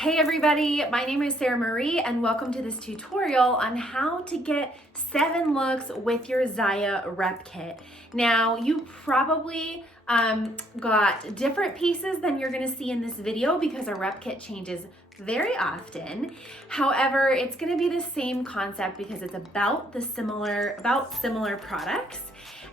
Hey everybody, my name is Sarah Marie and welcome to this tutorial on how to get 7 looks with your ZYIA Rep Kit. Now you probably got different pieces than you're going to see in this video because our Rep Kit changes very often. However, it's going to be the same concept because it's about similar products.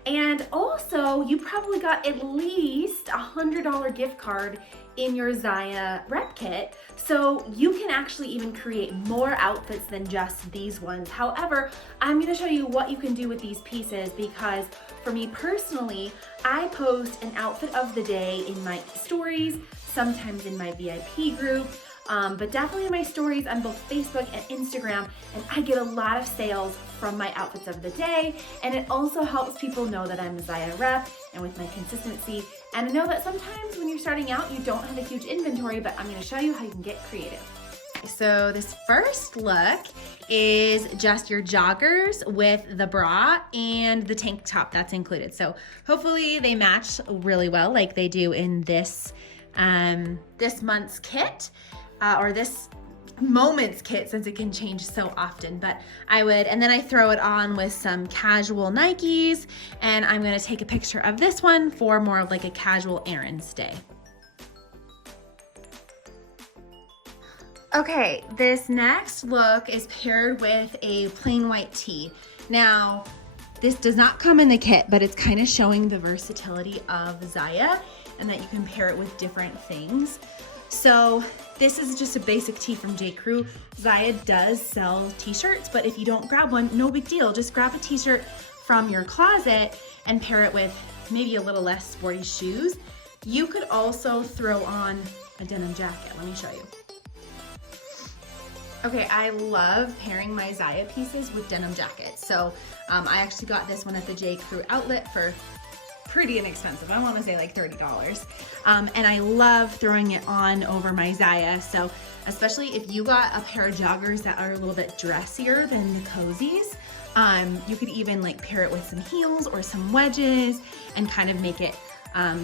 And also, you probably got at least a $100 gift card in your ZYIA Rep Kit, so you can actually even create more outfits than just these ones. However, I'm going to show you what you can do with these pieces because for me personally, I post an outfit of the day in my stories, sometimes in my VIP group, but definitely in my stories on both Facebook and Instagram, and I get a lot of sales from my outfits of the day, and it also helps people know that I'm a ZYIA rep and with my consistency, and I know that sometimes when you're starting out you don't have a huge inventory, but I'm going to show you how you can get creative. So this first look is just your joggers with the bra and the tank top that's included. So hopefully they match really well like they do in this this month's kit. Or this moment's kit, since it can change so often, but and then I throw it on with some casual Nikes, and I'm gonna take a picture of this one for more of like a casual errands day. Okay, this next look is paired with a plain white tee. Now, this does not come in the kit, but it's kind of showing the versatility of ZYIA and that you can pair it with different things. So this is just a basic tee from J. Crew. ZYIA does sell t-shirts, but if you don't grab one, no big deal. Just grab a t-shirt from your closet and pair it with maybe a little less sporty shoes. You could also throw on a denim jacket. Let me show you. Okay, I love pairing my ZYIA pieces with denim jackets. So I actually got this one at the J. Crew outlet for pretty inexpensive. I want to say like $30. And I love throwing it on over my ZYIA. So especially if you got a pair of joggers that are a little bit dressier than the cozies, you could even like pair it with some heels or some wedges and kind of make it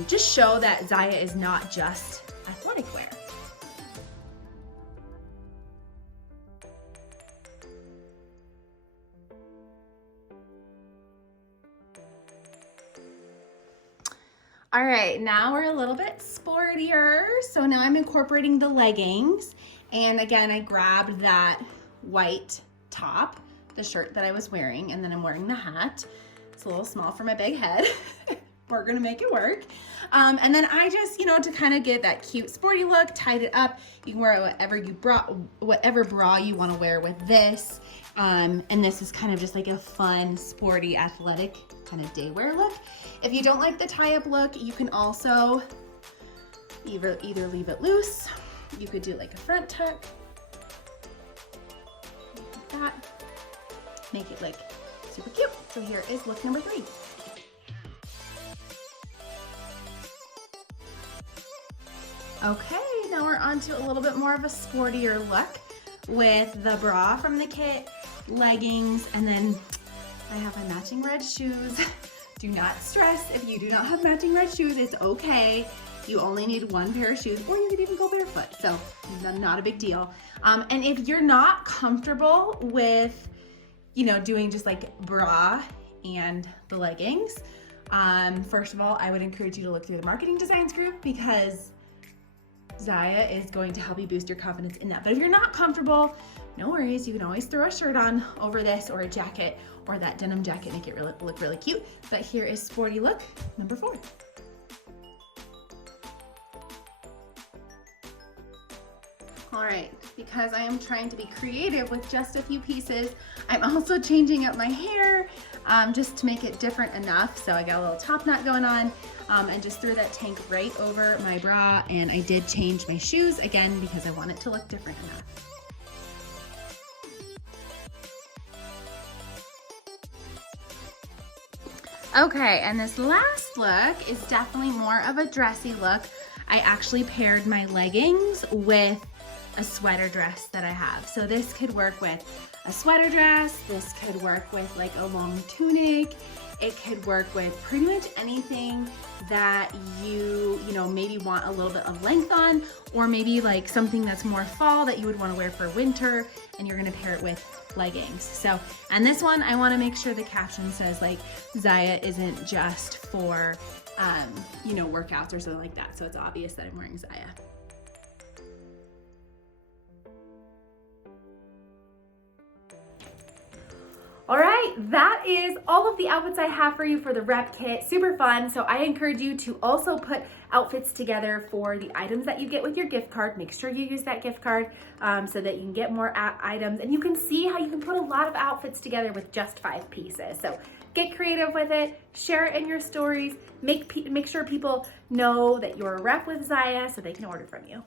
just show that ZYIA is not just athletic wear. All right, now we're a little bit sportier. So now I'm incorporating the leggings. And again, I grabbed that white top, the shirt that I was wearing, and then I'm wearing the hat. It's a little small for my big head. We're gonna make it work. And then I just, to kind of get that cute sporty look, tied it up. You can wear whatever bra you wanna wear with this. And this is kind of just like a fun, sporty, athletic kind of day wear look. If you don't like the tie-up look, you can also either leave it loose. You could do like a front tuck, like that. Make it like super cute. So here is look number 3. Okay, now we're on to a little bit more of a sportier look with the bra from the kit, leggings, and then I have my matching red shoes. Do not stress if you do not have matching red shoes, it's okay. You only need one pair of shoes, or you could even go barefoot, so not a big deal. And if you're not comfortable with, doing just like bra and the leggings, first of all, I would encourage you to look through the marketing designs group because ZYIA is going to help you boost your confidence in that. But if you're not comfortable, no worries. You can always throw a shirt on over this or a jacket or that denim jacket, make it look really cute. But here is sporty look number 4. All right, because I am trying to be creative with just a few pieces, I'm also changing up my hair just to make it different enough. So I got a little top knot going on and just threw that tank right over my bra, and I did change my shoes again because I want it to look different enough. Okay, and this last look is definitely more of a dressy look. I actually paired my leggings with a sweater dress that I have. So this could work with a sweater dress, this could work with like a long tunic, It could work with pretty much anything that you know, maybe want a little bit of length on, or maybe like something that's more fall that you would want to wear for winter, and you're gonna pair it with leggings. So, and this one, I want to make sure the caption says like ZYIA isn't just for, you know, workouts or something like that. So it's obvious that I'm wearing ZYIA. All right, that is all of the outfits I have for you for the rep kit. Super fun. So I encourage you to also put outfits together for the items that you get with your gift card. Make sure you use that gift card so that you can get more items, and you can see how you can put a lot of outfits together with just 5 pieces. So get creative with it, share it in your stories, make sure people know that you're a rep with ZYIA so they can order from you.